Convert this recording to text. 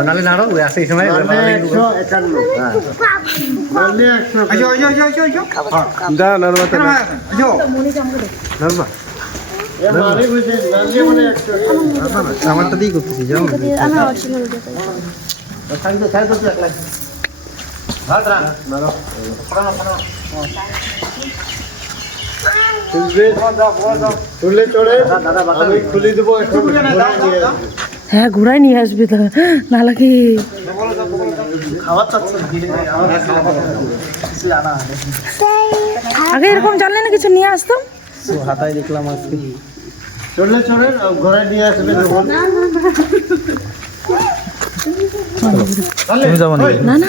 নালে নাড়ো আসে এই সময় আমারটা দিয়ে করতেছি যাও হ্যাঁ ঘুরাই নিয়ে আসবি তো নাহলে কি আগে এরকম জানলে না কিছু নিয়ে আসতাম হাতায় দেখলাম আজকে চলে ঘোড়ায় নিয়ে আসবে তুমি যাবো না না